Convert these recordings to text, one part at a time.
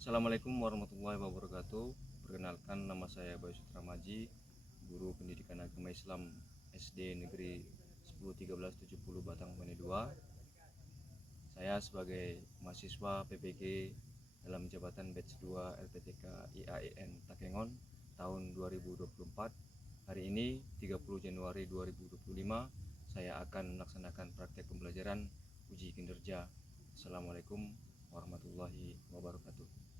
Assalamualaikum warahmatullahi wabarakatuh. Perkenalkan, nama saya Bayu Sutra Maji, Guru Pendidikan Agama Islam SD Negeri 101370 Batang Pane 2. Saya sebagai mahasiswa PPG dalam jabatan batch 2 LPTK IAIN Takengon tahun 2024. Hari ini 30 Januari 2025 saya akan melaksanakan praktek pembelajaran uji kinerja. Assalamualaikum warahmatullahi wabarakatuh.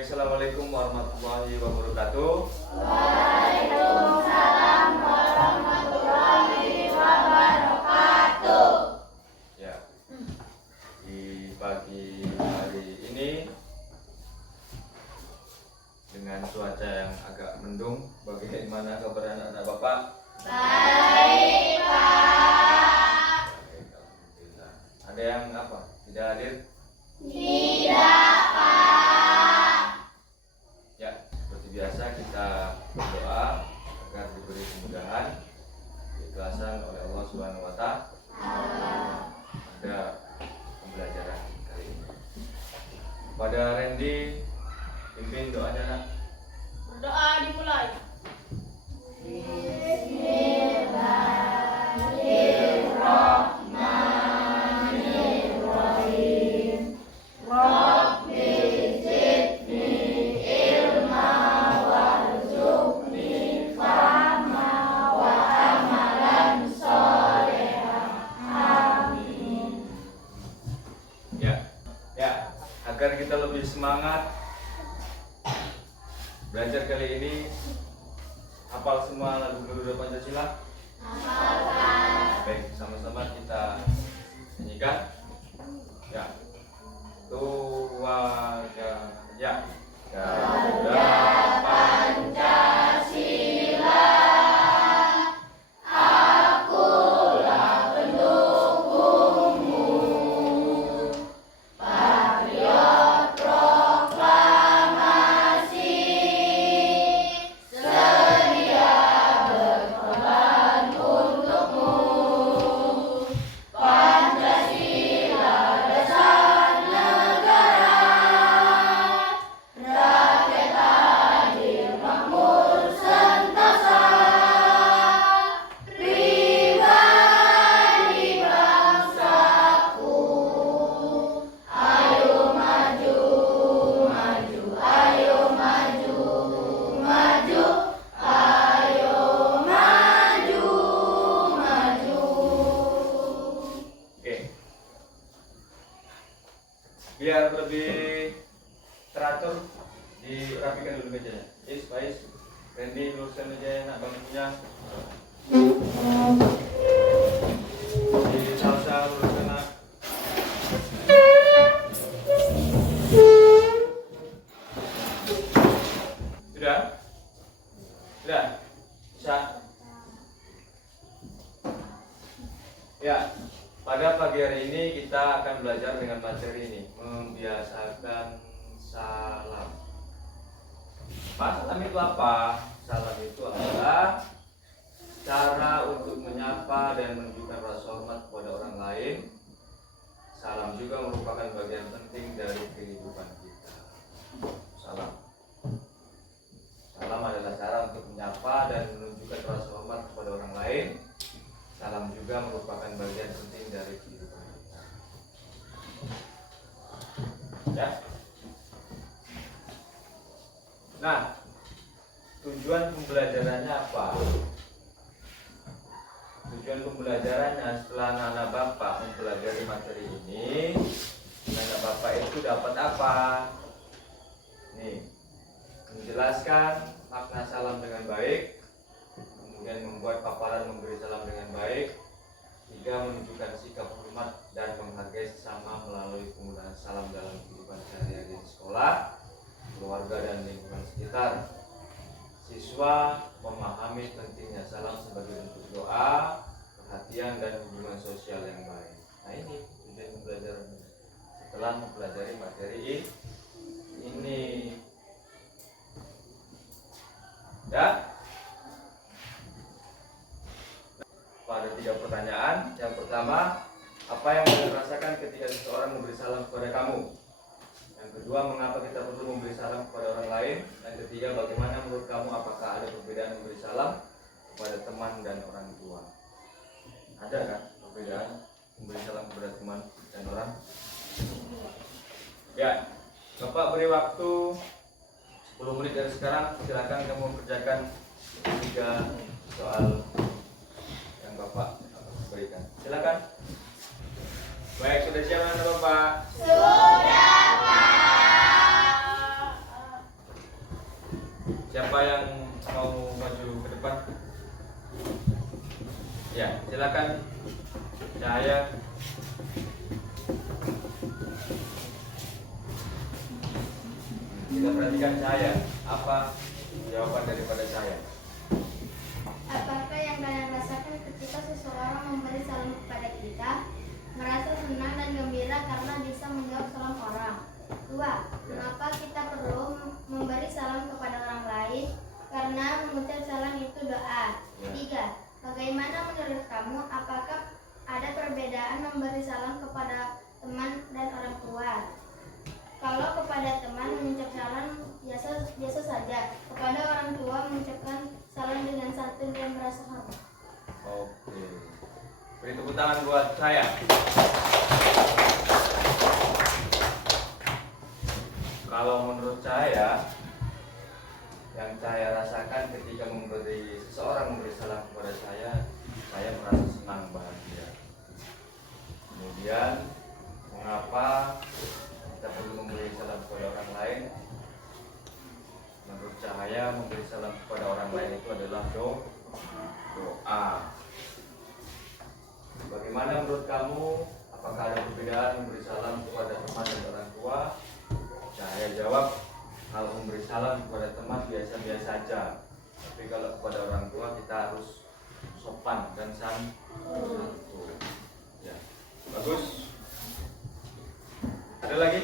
Assalamualaikum warahmatullahi wabarakatuh. Waalaikumsalam warahmatullahi wabarakatuh. Ya, di pagi hari ini dengan cuaca yang agak mendung, bagaimana kabar anak-anak Bapak? Baik, Pak. Baik, alhamdulillah. Ada yang apa? Tidak hadir? Tidak, Pak. Ya, seperti biasa kita berdoa agar diberi kemudahan, keikhlasan oleh Allah Subhanahu wa Ta'ala pada pembelajaran kali ini. Pada Randy, pimpin doanya, Nak. Berdoa dimulai. Bismillahirrahmanirrahim. Rabbi zidni ilma warzuqni fahma wa amalan sholehan. Amin. Ya, agar kita lebih semangat belajar kali ini, hafal semua lagu Garuda Pancasila? Hafalkan. Baik, sama-sama kita nyanyikan. Ya, ya. Garuda Pancasila, akulah pendukungmu. Patriot proklamasi, sedia berkorban untukmu. Pancasila dasar negara, rakyat diluruskan aja ya nak bangkunya. Di salsa luruskan nak. Sudah? Sudah? Bisa? Ya, pada pagi hari ini kita akan belajar dengan materi ini, membiasakan salam. Salam itu apa? Salam itu adalah cara untuk menyapa dan menunjukkan rasa hormat kepada orang lain. Salam juga merupakan bagian penting dari kehidupan kita. Salam. Salam adalah cara untuk menyapa dan menunjukkan rasa hormat kepada orang lain. Salam juga merupakan bagian penting dari kehidupan kita. Ya. Nah, tujuan pembelajarannya apa? Tujuan pembelajarannya setelah anak-anak Bapak mempelajari materi ini, anak Bapak itu dapat apa? Nih, menjelaskan makna salam dengan baik, kemudian membuat paparan memberi salam dengan baik, 3. Menunjukkan sikap hormat dan menghargai sesama melalui penggunaan salam dalam kehidupan sehari-hari di sekolah, keluarga dan lingkungan sekitar. Siswa memahami pentingnya salam sebagai bentuk doa, perhatian dan hubungan sosial yang baik. Nah, ini tujuan pembelajaran setelah mempelajari materi ini. Ya. Pada 3 pertanyaan. Yang pertama, apa yang kalian rasakan ketika seseorang memberi salam kepada kamu? Yang kedua, mengapa kita perlu memberi salam kepada orang lain? Yang ketiga, bagaimana menurut kamu apakah ada perbedaan memberi salam kepada teman dan orang tua? Ada kan perbedaan memberi salam kepada teman dan orang? Ya, Bapak beri waktu 10 menit dari sekarang. Silakan kamu kerjakan 3 soal yang Bapak berikan. Silakan. Baik, sudah siap mana Bapak? Siapa yang mau maju ke depan? Ya, silakan. Cahaya. Kita perhatikan Cahaya. Apa jawaban daripada Cahaya? Apakah yang kalian rasakan ketika seseorang memberi salam kepada kita? Merasa senang dan gembira karena bisa menjawab salam orang. 2. Mengapa kita perlu memberi salam kepada orang lain? Karena mengucap salam itu doa. 3. Bagaimana menurut kamu? Apakah ada perbedaan memberi salam kepada teman dan orang tua? Kalau kepada teman mengucap salam biasa saja. Kepada orang tua mengucapkan salam dengan santun dan merasa hormat. Oke. Beri tepuk tangan buat saya. Kalau menurut saya, yang saya rasakan ketika seseorang memberi salam kepada saya merasa senang, bahagia. Kemudian, mengapa kita perlu memberi salam kepada orang lain? Menurut Cahaya, memberi salam kepada orang lain itu adalah doa. Bagaimana menurut kamu? Apakah ada perbedaan memberi salam kepada teman dan orang tua? Cahaya jawab, kalau memberi salam kepada teman biasa-biasa saja. Tapi kalau kepada orang tua kita harus sopan dan santun. Ya, bagus. Ada lagi?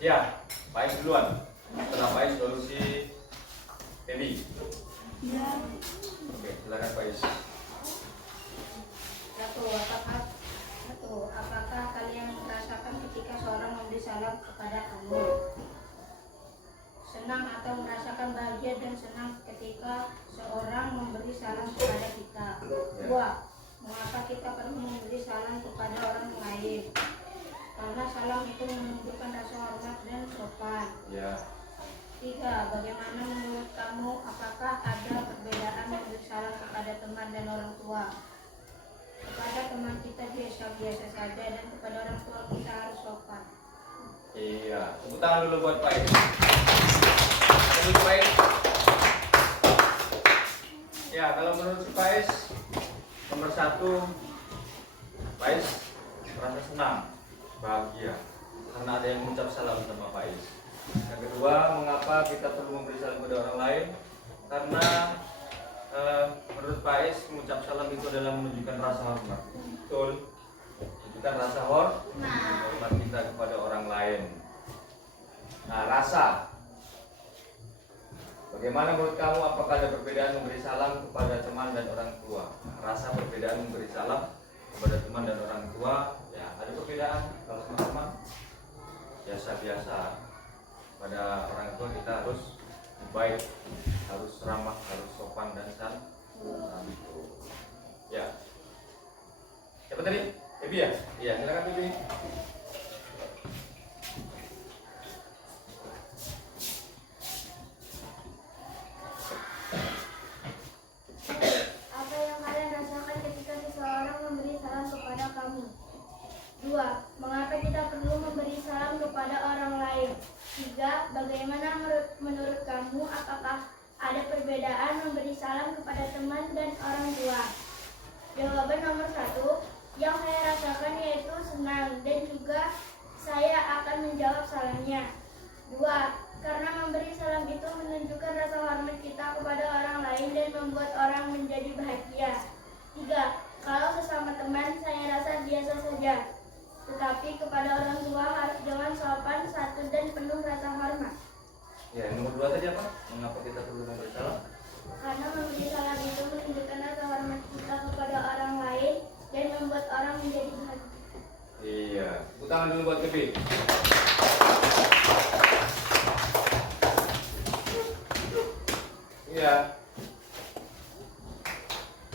Ya, Pak Is duluan. Setelah Pak Is baru si Eli. Oke, silakan Pak Is. Apakah kalian merasakan ketika seorang memberi salam kepada kamu? Senang atau merasakan bahagia dan senang ketika seorang memberi salam kepada kita? 2. Mengapa kita perlu memberi salam kepada orang lain? Karena salam itu menunjukkan rasa hormat dan sopan. 3. Bagaimana menurut kamu? Apakah ada perbedaan memberi salam kepada teman dan orang tua? Kepada teman kita biasa-biasa saja dan kepada orang tua kita harus sopan. Iya, tepuk tangan dulu buat Pak Is. Tepuk Pak Is. Faiz, nomor 1, Faiz merasa senang, bahagia karena ada yang mengucap salam sama Faiz. Yang kedua, mengapa kita perlu memberi salam kepada orang lain? Karena menurut Faiz, mengucap salam itu adalah menunjukkan rasa hormat. Betul, menunjukkan rasa hormat kita kepada orang lain. Nah, rasa. Bagaimana menurut kamu, apakah ada perbedaan memberi salam kepada teman dan orang tua? Rasa perbedaan memberi salam kepada teman dan orang tua, ya ada perbedaan. Kalau sama teman biasa-biasa, pada orang tua kita harus baik, harus ramah, harus sopan dan santun. Ya. Siapa tadi? Ebi ya? Iya, silakan Ebi. Apa yang kalian rasakan ketika seseorang memberi salam kepada kamu? 2. Mengapa kita perlu memberi salam kepada orang lain? 3. Bagaimana menurut kamu, apakah ada perbedaan memberi salam kepada teman dan orang tua? Jawaban nomor 1, yang saya rasakan yaitu senang dan juga saya akan menjawab salamnya. 2. Karena memberi salam itu menunjukkan rasa hormat kita kepada orang lain dan membuat orang menjadi bahagia. 3. Kalau sesama teman saya rasa biasa saja, tetapi kepada orang tua harus dengan sopan, santun dan penuh rasa hormat. Ya, nomor 2 tadi apa? Mengapa kita perlu memberi salam? Karena memberi salam itu menunjukkan rasa hormat kita kepada orang lain dan membuat orang menjadi bahagia. Iya, tepuk tangan dulu buat Ebi. Iya.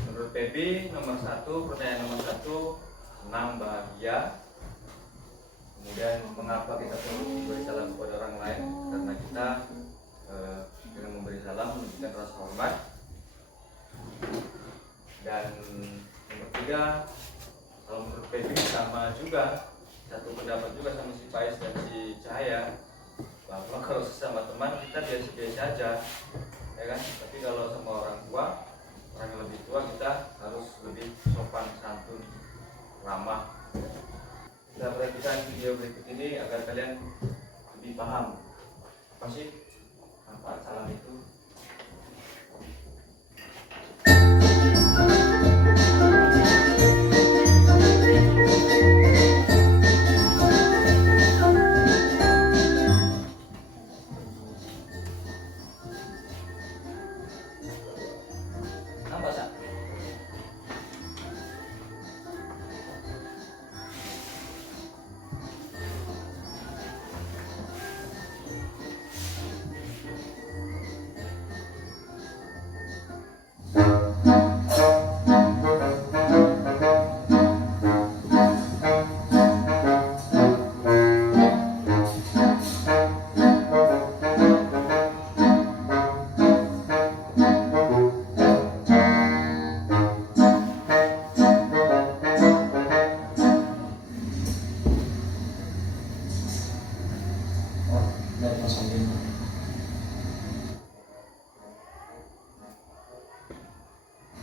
Menurut Ebi, nomor 1, pertanyaan nomor 1, senang, bahagia. Kemudian mengapa kita perlu memberi salam kepada orang lain? Karena kita dengan memberi salam menunjukkan rasa hormat. Dan nomor 3, kalau menurut Ebi sama juga, satu pendapat juga sama si Faiz dan si Cahaya, bahwa kalau sesama teman kita biasa-biasa aja, ya kan? Tapi kalau sama orang tua, orang yang lebih tua, kita harus lebih sopan, santun, ramah. Kita perhatikan video berikut ini agar kalian lebih paham apa sih manfaat salam itu. Nampak tak?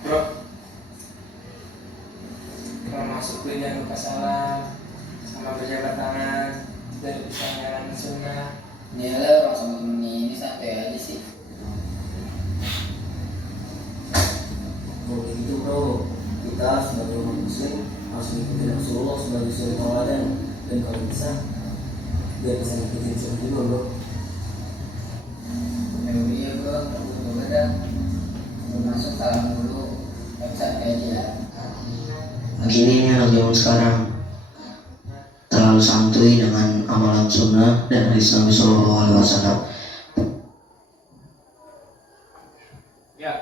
Bro, kalau masuk gue jangan lupa salam sama berjabat tangan dan bisa jalan sunnah. Ya lah, orang sama temen ini santai aja sih. Kalau begitu bro, kita sebagai umat muslim harus mengikuti Rasulullah sebagai suri tauladan, dan kalau bisa biar bisa ngikutin sunnah juga bro. Ya iya bro, aku juga dah. Sebelum masuk salam dulu, santai aja ya. Begini anak zaman sekarang terlalu santuy dengan amalan sunnah dan hadis Nabi Sallallahu Alaihi Wasallam. Ya.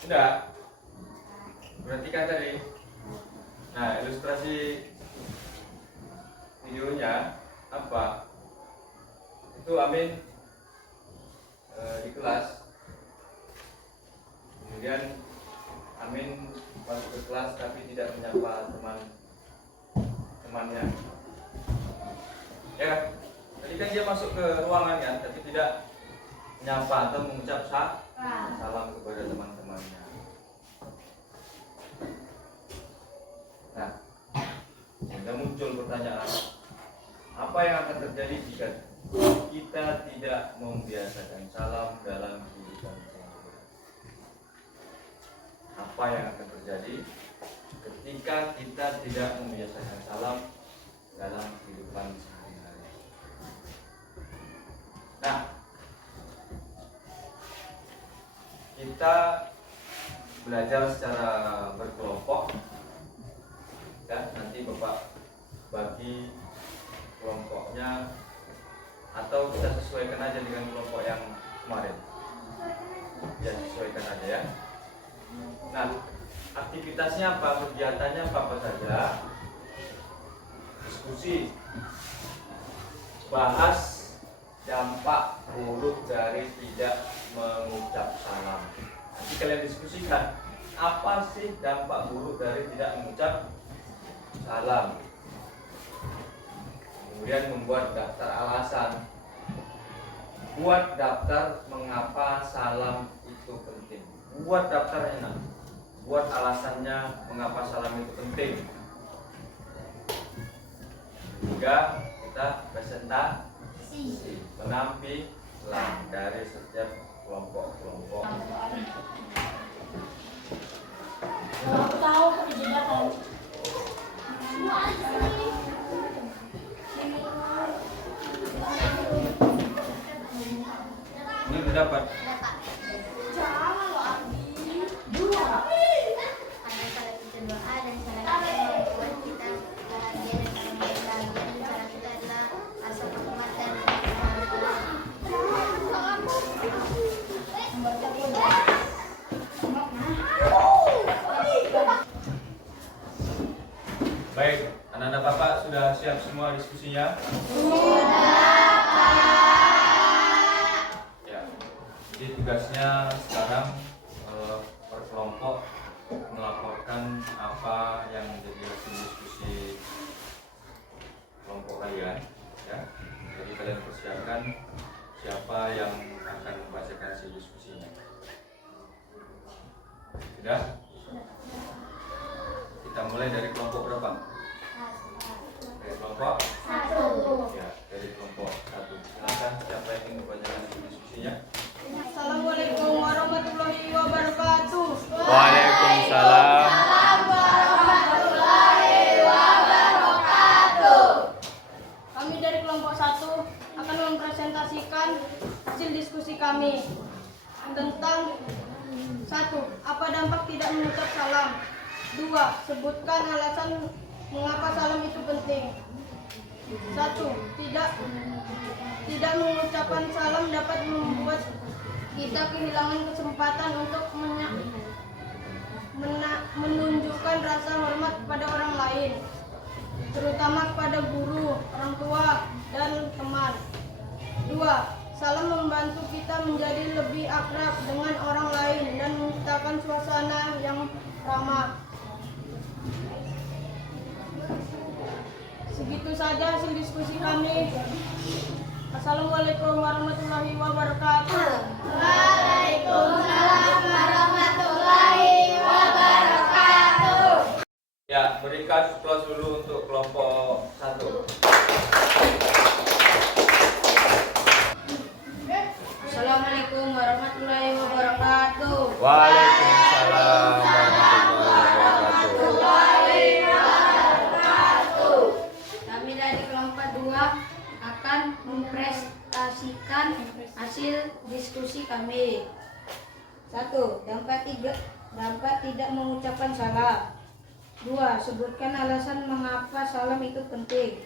Sudah. Perhatikan tadi. Nah, ilustrasi videonya apa? Itu Amin di kelas. Kemudian Amin masuk ke kelas tapi tidak menyapa teman-temannya. Ya kan? Tadi kan dia masuk ke ruangan kan, tapi tidak menyapa atau mengucap salam kepada teman-temannya. Nah, sehingga muncul pertanyaan, apa yang akan terjadi jika kita tidak membiasakan salam dalam kehidupan sehari-hari? Apa yang akan terjadi ketika kita tidak membiasakan salam dalam kehidupan sehari-hari? Nah, kita belajar secara berkelompok, dan nanti Bapak bagi kelompoknya atau kita sesuaikan aja dengan kelompok yang kemarin. Ya, sesuaikan aja ya. Nah, aktivitasnya apa, kegiatannya apa saja? Diskusi, bahas dampak buruk dari tidak mengucap salam. Nanti kalian diskusikan, apa sih dampak buruk dari tidak mengucap salam. Kemudian membuat daftar alasan. Buat daftar mengapa salam itu penting. Buat daftar enak. Buat alasannya mengapa salam itu penting. Hingga kita presentasi penampilan dari setiap kelompok-kelompok. Aku tahu kejadian. Ini berdapat. Jangan lo Abi. Dua. Ada cara kita doa dan cara kita membuat kita bahagia dan cara kita bahagia dan cara kita adalah rasa hormat dan Baik, anak-anak Bapak sudah siap semua diskusinya? Ya. Jadi tugasnya sekarang per kelompok melaporkan apa yang menjadi hasil diskusi kelompok kalian, ya. Jadi kalian persiapkan siapa yang akan membacakan hasil diskusinya. Sudah? Kita mulai dari kelompok berapa? Dari kelompok? Ya, dari kelompok 1. Silakan, siapa yang ingin membacakan hasil diskusinya? Assalamualaikum warahmatullahi wabarakatuh. Waalaikumsalam. Kami dari kelompok 1 akan mempresentasikan hasil diskusi kami tentang 1. Apa dampak tidak mengucap salam? 2. Sebutkan alasan mengapa salam itu penting. 1. Tidak mengucapkan salam dapat membuat kita kehilangan kesempatan untuk menunjukkan rasa hormat kepada orang lain, terutama kepada guru, orang tua, dan teman. 2. Salam membantu kita menjadi lebih akrab dengan orang lain dan menciptakan suasana yang ramah. Segitu saja hasil diskusi kami. Assalamualaikum warahmatullahi wabarakatuh. Waalaikumsalam warahmatullahi wabarakatuh. Ya, berikan aplaus dulu untuk kelompok 1. Assalamualaikum warahmatullahi wabarakatuh. Waalaikumsalam warahmatullahi wabarakatuh. Kami dari kelompok 2 akan mempresentasikan hasil diskusi kami. 1. Dampak tidak mengucapkan salam. 2. Sebutkan alasan mengapa salam itu penting.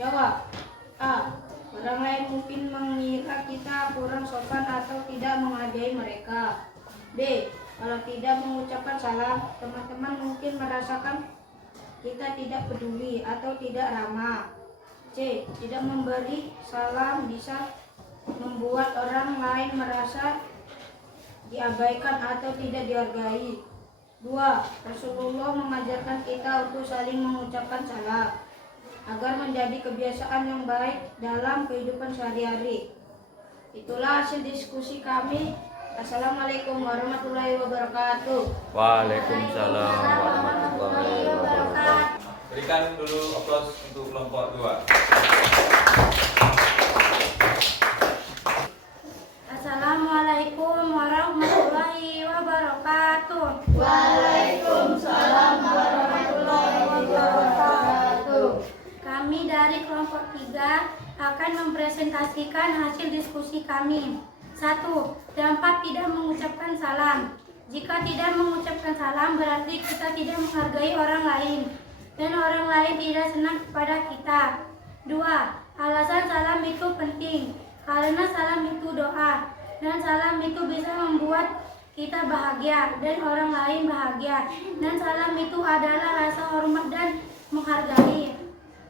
Jawab. A. Orang lain mungkin mengira kita kurang sopan atau tidak menghargai mereka. B. Kalau tidak mengucapkan salam, teman-teman mungkin merasakan kita tidak peduli atau tidak ramah. C. Tidak memberi salam bisa membuat orang lain merasa diabaikan atau tidak dihargai. 2. Rasulullah mengajarkan kita untuk saling mengucapkan salam agar menjadi kebiasaan yang baik dalam kehidupan sehari-hari. Itulah hasil diskusi kami. Assalamualaikum warahmatullahi wabarakatuh. Waalaikumsalam warahmatullahi wabarakatuh. Berikan dulu aplaus untuk kelompok 2. Assalamualaikum warahmatullahi wabarakatuh. Waalaikumsalam warahmatullahi wabarakatuh. Kami dari kelompok 3 akan mempresentasikan hasil diskusi kami. 1. Dampak tidak mengucapkan salam. Jika tidak mengucapkan salam berarti kita tidak menghargai orang lain dan orang lain tidak senang kepada kita. 2. Alasan salam itu penting karena salam itu doa dan salam itu bisa membuat kita bahagia dan orang lain bahagia, dan salam itu adalah rasa hormat dan menghargai.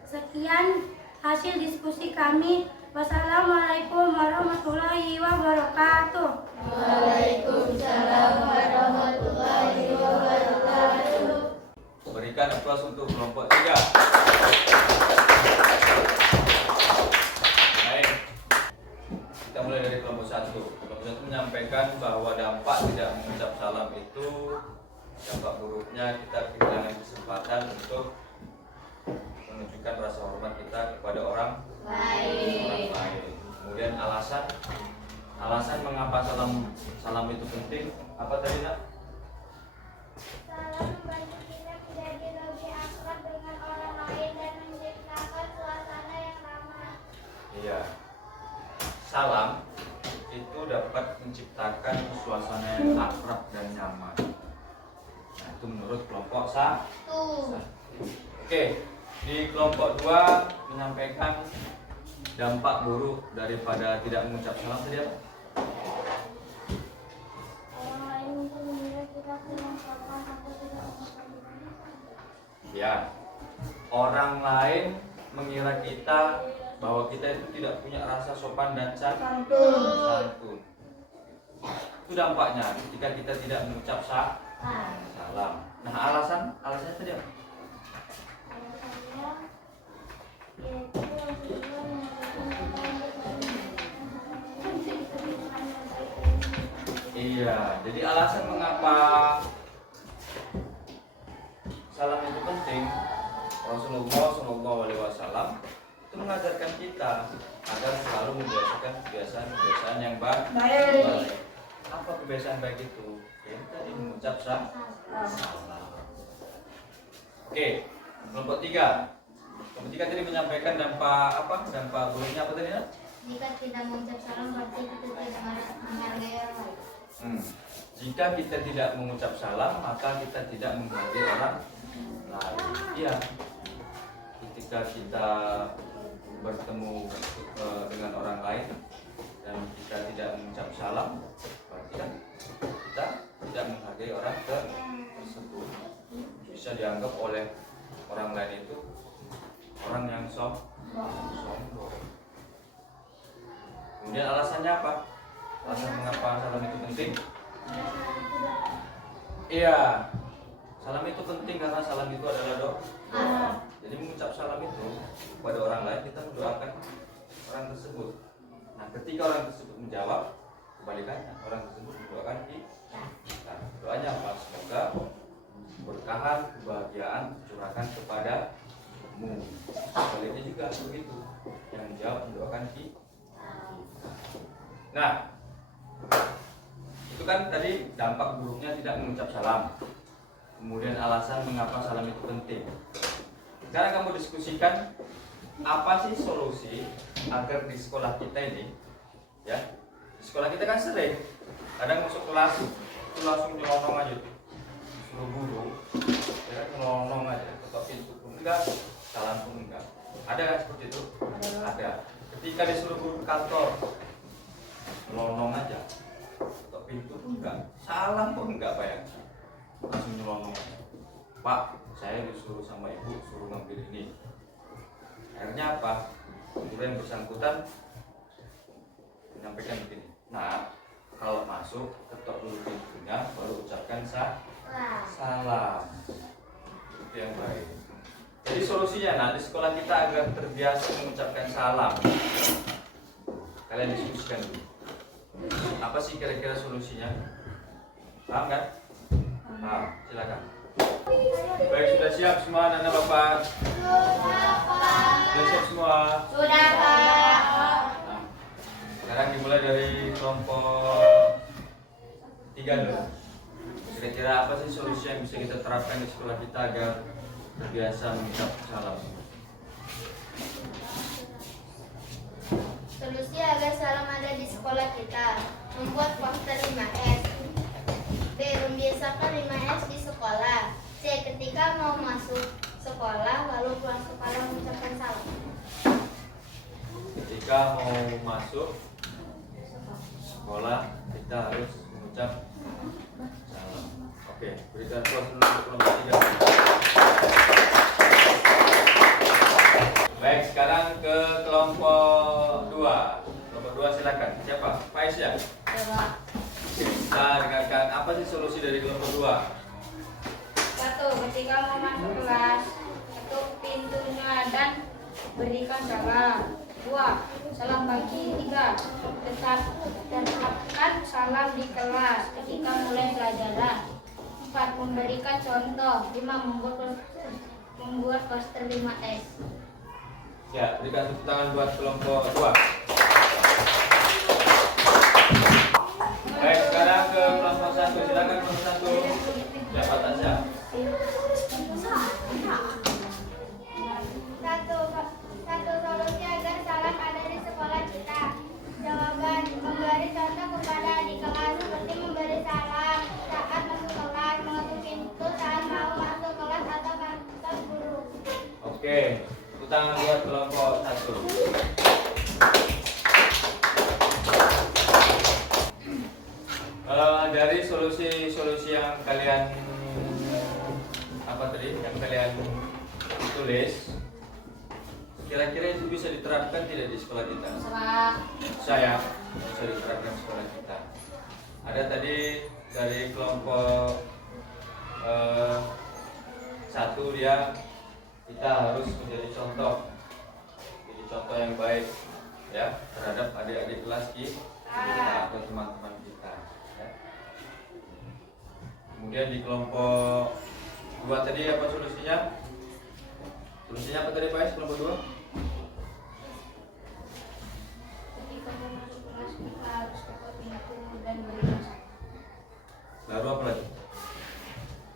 Sekian hasil diskusi kami. Wassalamualaikum warahmatullahi wabarakatuh. Waalaikumsalam warahmatullahi wabarakatuh. Berikan aplaus untuk kelompok 3. Baik. Kita mulai dari kelompok 1. Kelompok 1 menyampaikan bahwa dampak tidak mengucap salam itu, dampak buruknya kita kehilangan kesempatan untuk menunjukkan rasa hormat kita kepada orang lain. Kemudian alasan mengapa salam itu penting apa tadi, Nak? Salam membantu kita menjadi lebih akrab dengan orang lain dan menciptakan suasana yang ramah. Iya. Salam itu dapat menciptakan suasana yang akrab dan nyaman. Nah, itu menurut kelompok 1. Oke. Di kelompok 2 menyampaikan dampak buruk daripada tidak mengucap salam tadi apa? Orang lain mungkin mengira kita kurang sopan atau tidak menghormati. Ya. Orang lain mengira kita bahwa kita itu tidak punya rasa sopan dan santun. Itu dampaknya ketika kita tidak mengucap salam. Nah, alasannya tadi apa? Iya, jadi alasan mengapa salam itu penting, Rasulullah SAW itu mengajarkan kita agar selalu membiasakan kebiasaan yang baik. Apa kebiasaan baik itu? Ya, tadi mengucap salam. Oke, kelompok 3. Kelompok 3 tadi menyampaikan dampak buruknya apa tadi, ya? Jika tidak mengucap salam berarti kita tidak menghargai orang lain. Jika kita tidak mengucap salam, maka kita tidak menghargai orang lain. Iya. Ketika kita bertemu dengan orang lain dan kita tidak mengucap salam, berarti kan kita tidak menghargai orang tersebut. Bisa dianggap oleh orang lain itu orang yang sombong. Kemudian alasannya apa? Alasan mengapa salam itu penting? Iya, salam itu penting karena salam itu adalah doa. Jadi mengucap salam itu kepada orang lain, kita mendoakan orang tersebut. Nah, ketika orang tersebut menjawab, kebalikannya, orang tersebut mendoakan kita. Doanya apa? Semoga berkahan, kebahagiaan curahkan kepadamu. Sebaliknya juga begitu, yang menjawab mendoakan kita. Nah, itu kan tadi dampak buruknya tidak mengucap salam. Kemudian alasan mengapa salam itu penting. Sekarang kamu diskusikan apa sih solusi agar di sekolah kita ini, ya, di sekolah kita kan sering kadang masuk kelas itu langsung nyelonong aja, suruh guru, ya kan nyelonong aja, ketok pintu pun enggak, salam pun enggak. Ada kan seperti itu? Ada. Ketika disuruh guru ke kantor, nyelonong aja, ketok pintu pun enggak, salam pun enggak, bayangkan, langsung nyelonong aja. Pak, saya disuruh sama ibu suruh ngambil ini. Akhirnya apa? Guru yang bersangkutan menyampaikan begini. Nah, kalau masuk ketok dulu pintunya, baru ucapkan salam. Itu yang baik. Jadi solusinya, nah, di sekolah kita agar terbiasa mengucapkan salam. Kalian diskusikan dulu. Apa sih kira-kira solusinya? Paham kan? Paham, silakan. Baik, sudah siap semua anak-anak Bapak? Sudah siap semua? Sudah, Pak. Nah, sekarang dimulai dari kelompok 3 dulu. Kira-kira apa sih solusi yang bisa kita terapkan di sekolah kita agar terbiasa mengucap salam? Solusi agar salam ada di sekolah kita, membuat poster 5S. B. Membiasakan 5S di sekolah. C. Ketika mau masuk sekolah lalu pulang sekolah mengucapkan salam. Ketika mau masuk sekolah kita harus mengucap salam. Oke, berikan kelas dulu untuk kelompok 3. Baik, sekarang ke kelompok 2. Kelompok 2 silakan. Siapa? Faiz ya? Kita dengarkan apa sih solusi dari kelompok 2? 1. Ketika mau masuk kelas, ketuk pintunya dan berikan salam. 2. Salam pagi. 3. Tetapkan salam di kelas ketika mulai pelajaran. 4. Memberikan contoh. 5. Membuat poster 5S. Ya, berikan tepuk tangan buat kelompok 2. Baik, sekarang ke kelompok 1. Silakan kelompok 1. Siapa Tasya? Satu solusi agar salam ada di sekolah kita. Jawaban, memberi contoh kepada adik kelas seperti memberi salam saat masuk kelas, mengetuk pintu saat mau masuk kelas atau kantor guru. Oke, tepuk tangan buat kelompok 1. Dari solusi-solusi yang kalian yang kalian tulis, kira-kira itu bisa diterapkan tidak di sekolah kita? Saya bisa diterapkan di sekolah kita. Ada tadi dari kelompok 1 dia kita harus menjadi contoh yang baik ya terhadap adik-adik kelas kita atau teman-teman kita. Ya. Kemudian di kelompok 2 tadi apa solusinya? Solusinya apa tadi Pak? Kelompok 2? Ketika mau masuk kelas kita harus ketuk pintu dan berikan salam. Lalu apa lagi?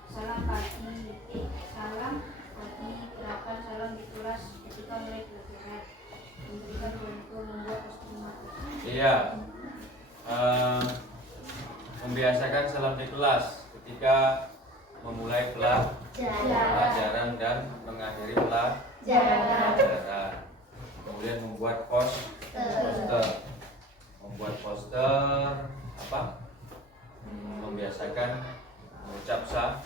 Salam pagi. Salam pagi. Terapkan salam di kelas ketika mulai pelajaran. Memberikan contoh membuat poster 5S. Iya. Membiasakan salam di kelas ketika memulai pelajaran dan mengakhiri pelajaran. Kemudian membuat poster. Apa? Membiasakan mengucap salam.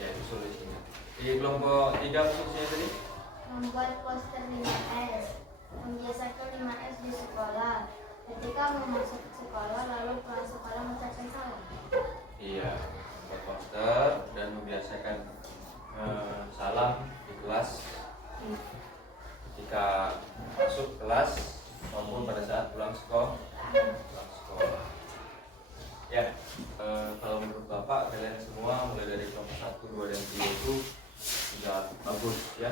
Ya, itu solusinya. Di kelompok 3 solusinya tadi? Membuat poster 5S. Membiasakan 5S di sekolah. Ketika mau masuk sekolah lalu pulang sekolah mengucapkan salam. Iya, membuat poster dan membiasakan salam di kelas ketika masuk kelas maupun pada saat pulang sekolah. Ya, kalau menurut Bapak kalian semua mulai dari kelompok 1, 2, dan 3 itu sudah bagus ya.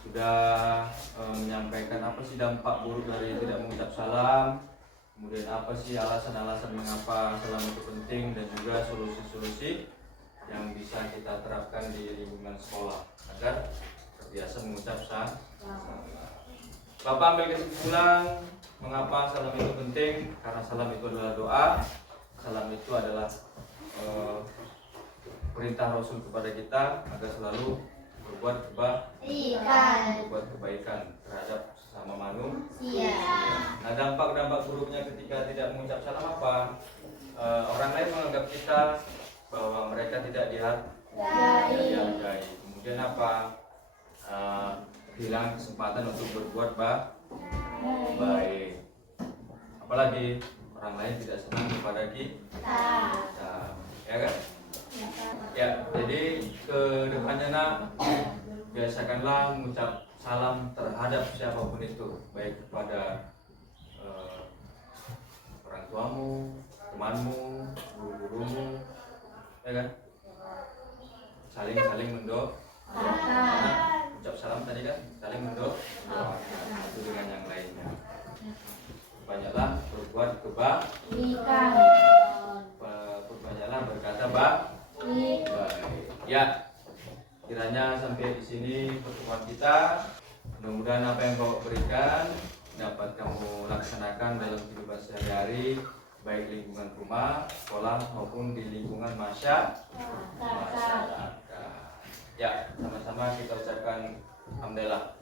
Sudah menyampaikan apa sih dampak buruk dari tidak mengucap salam, kemudian apa sih alasan-alasan mengapa salam itu penting, dan juga solusi-solusi yang bisa kita terapkan di lingkungan sekolah agar terbiasa mengucap salam. Bapak ambil kesimpulan mengapa salam itu penting, karena salam itu adalah doa, salam itu adalah perintah Rasul kepada kita agar selalu berbuat kebaikan terhadap sesama manusia. Nah, dampak-dampak buruknya ketika tidak mengucap salam apa? Orang lain menganggap kita bahwa mereka tidak dihargai. Kemudian apa? Hilang kesempatan untuk berbuat baik. Apalagi orang lain tidak senang kepada kita. Ya kan? Ya, jadi kedepannya nak biasakanlah mengucap salam terhadap siapapun itu, baik kepada tuamu, temanmu, guru-gurumu, ya kan? Saling mendoakan. Ucap salam tadi kan, saling mendoakan satu dengan yang lainnya. Banyaklah berbuat kebaikan, perbanyaklah berkata baik. Ya, kiranya sampai di sini pertemuan kita. Mudah-mudahan apa yang kau berikan dapat kamu laksanakan dalam kehidupan sehari-hari, baik lingkungan rumah, sekolah maupun di lingkungan masyarakat. Ya, sama-sama kita ucapkan alhamdulillah.